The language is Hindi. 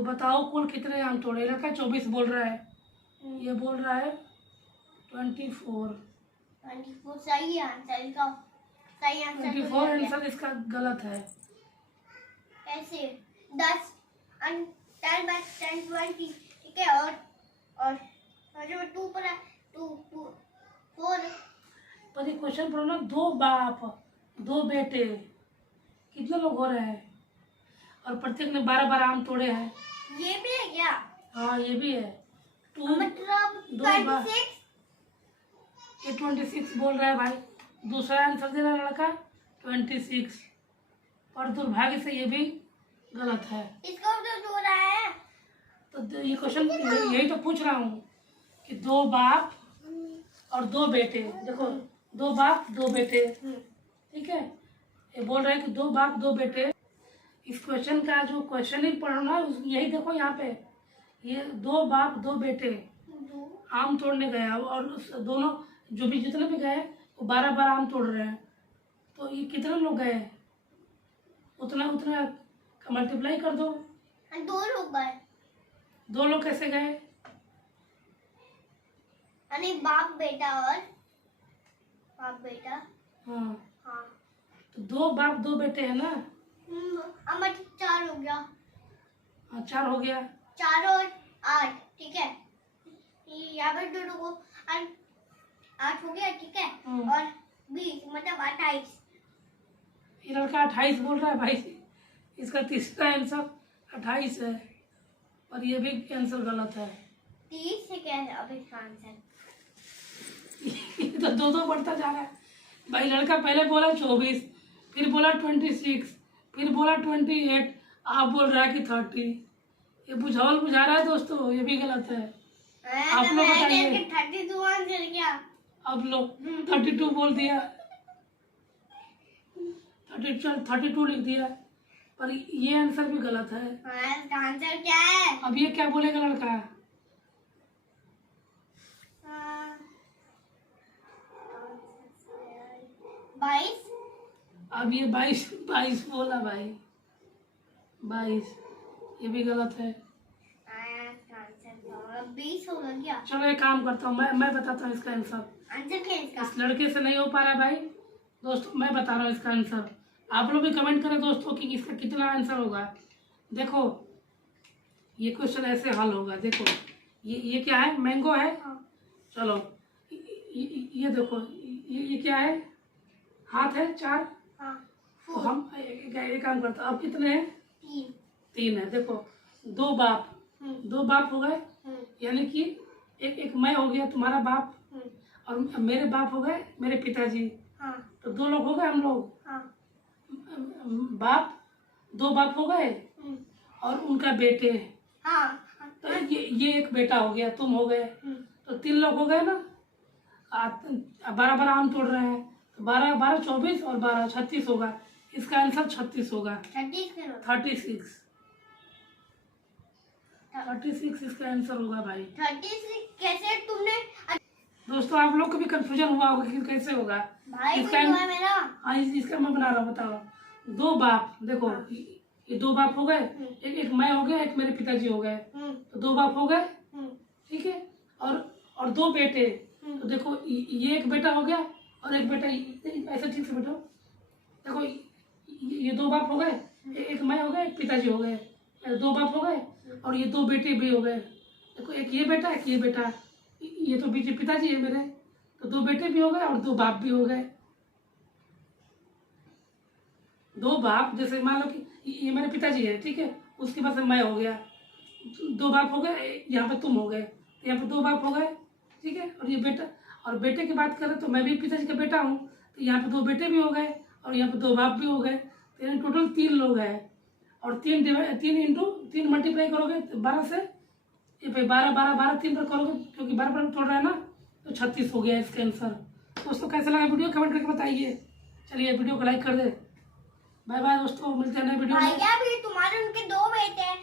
तो बताओ कुल कितने आम तोड़े? लड़का 24 बोल रहा है, ये बोल रहा है 24। 24 सही आंसर इसका। सही आंसर 24 आंसर इसका गलत है। कैसे? 10 10 10 20 ठीक है। और जो 2 पर 2 4 पर ये क्वेश्चन पढ़ो ना, 2 बाप 2 बेटे कितने लोग हो रहे हैं? और प्रत्येक ने 12 आम तोड़े हैं। ये भी है क्या? हाँ ये भी है। 2 मतलब 26। ये 26 बोल रहा है भाई। दूसरा आंसर दे रहा है लड़का 26। और दुर्भाग्य से ये भी गलत है। इसका तो हो रहा है। तो ये क्वेश्चन यही तो पूछ रहा हूँ कि 2 बाप और 2 बेटे। देखो 2 बाप 2 बेटे, ठीक है। ये बोल रहे हैं कि 2 बाप 2 बेटे। इस क्वेश्चन का जो क्वेश्चन ही पढ़ना है यही देखो यहाँ पे, ये 2 बाप 2 बेटे आम तोड़ने गए और उस दोनों जो भी जितने भी गए वो 12 आम तोड़ रहे हैं। तो ये कितने लोग गए? उतना उतना का मल्टीप्लाई कर दो। 2 लोग गए। 2 लोग कैसे गए? यानी बाप बेटा और बाप बेटा। हाँ हाँ तो 2 बाप 2 बेटे है ना। अमर 4 हो गया। हाँ 4 हो गया। 4 और 8 ठीक है। यहाँ पर दोनों को 8 हो गया ठीक है। और 20 मतलब 28। ये लड़का 28 बोल रहा है भाई। इसका तीसरा आंसर 28 है और ये भी आंसर गलत है। 30 से क्या है अब इसका आंसर? ये तो 2 बढ़ता जा रहा है भाई। लड़का पहले बोला 24, फिर बोला 26, फिर बोला 28, आप बोल रहा है कि 30। ये बुझावल बुझा रहा है दोस्तों, ये भी गलत है। आप लोग बताइए। 32 आंसर क्या? अब लोग 32 बोल दिया, 32 लिख दिया, पर ये आंसर भी गलत है। इसका आंसर क्या है? अब ये क्या बोलेगा लड़का? 22। अब ये 22 बोला भाई, 22, ये भी गलत है। 20 होगा क्या? चलो एक काम करता हूँ, मैं बताता हूँ इसका आंसर। आंसर क्या है इसका? इस लड़के से नहीं हो पा रहा भाई दोस्तों, मैं बता रहा हूँ इसका आंसर। आप लोग भी कमेंट करें दोस्तों कि इसका कितना आंसर होगा। देखो ये क्वेश्चन ऐसे हल होगा। देखो ये क्या है? मैंगो है। चलो ये देखो ये क्या है? हाथ है 4। तो हम एक काम करते हैं। अब कितने हैं? 3 है। देखो 2 बाप 2 बाप हो गए, यानी कि एक मैं हो गया तुम्हारा बाप और मेरे बाप हो गए मेरे पिताजी। तो 2 लोग हो गए हम लोग। बाप 2 बाप हो गए और उनका बेटे। तो ये एक बेटा हो गया, तुम हो गए, तो 3 लोग हो गए ना। 12 आम तोड़ रहे हैं, तो 12 24 और 12 36 होगा। इसका आंसर 36 होगा। 36 इसका आंसर होगा भाई। 36 कैसे तुमने? दोस्तों आप लोग को भी कंफ्यूजन हुआ होगा कि कैसे होगा भाई इसका। हुआ मेरा। हाँ इसका मैं बना रहा हूँ, बताओ। 2 बाप, देखो ये 2 बाप हो गए, एक मैं हो गया, एक मेरे पिताजी हो गए, तो 2 बाप हो गए, ठीक है। और 2 बेटे, तो देखो ये एक बेटा हो गया और एक बेटा, ऐसे ठीक से बैठो। देखो ये 2 बाप हो गए, एक मैं हो गया, एक पिताजी हो गए, 2 बाप हो गए और ये 2 बेटे भी हो गए। देखो एक ये बेटा, एक ये बेटा, ये तो बीच पिताजी है मेरे, तो 2 बेटे भी हो गए और 2 बाप भी हो गए। 2 बाप, जैसे मान लो कि ये मेरे पिताजी है, ठीक है, उसके बाद से मैं हो गया, 2 बाप हो गए, यहाँ पे तुम हो गए, यहाँ पे 2 बाप हो गए, ठीक है। और ये बेटा, और बेटे की बात करें तो मैं भी पिताजी का बेटा हूँ, तो यहाँ पे 2 बेटे भी हो गए और यहाँ पे 2 बाप भी हो गए, तो यानी टोटल 3 लोग हैं। और 3 इंटू 3 मल्टीप्लाई करोगे 12 से, ये पे 12 3 पर करोगे, क्योंकि 12 तोड़ रहा है ना, तो 36 हो गया इसका आंसर। दोस्तों कैसा लगा वीडियो कमेंट करके बताइए। चलिए वीडियो को लाइक कर दे। बाय बाय दोस्तों, मिलते हैं नए वीडियो में। भैया भी तुम्हारे उनके 2 बेटे हैं।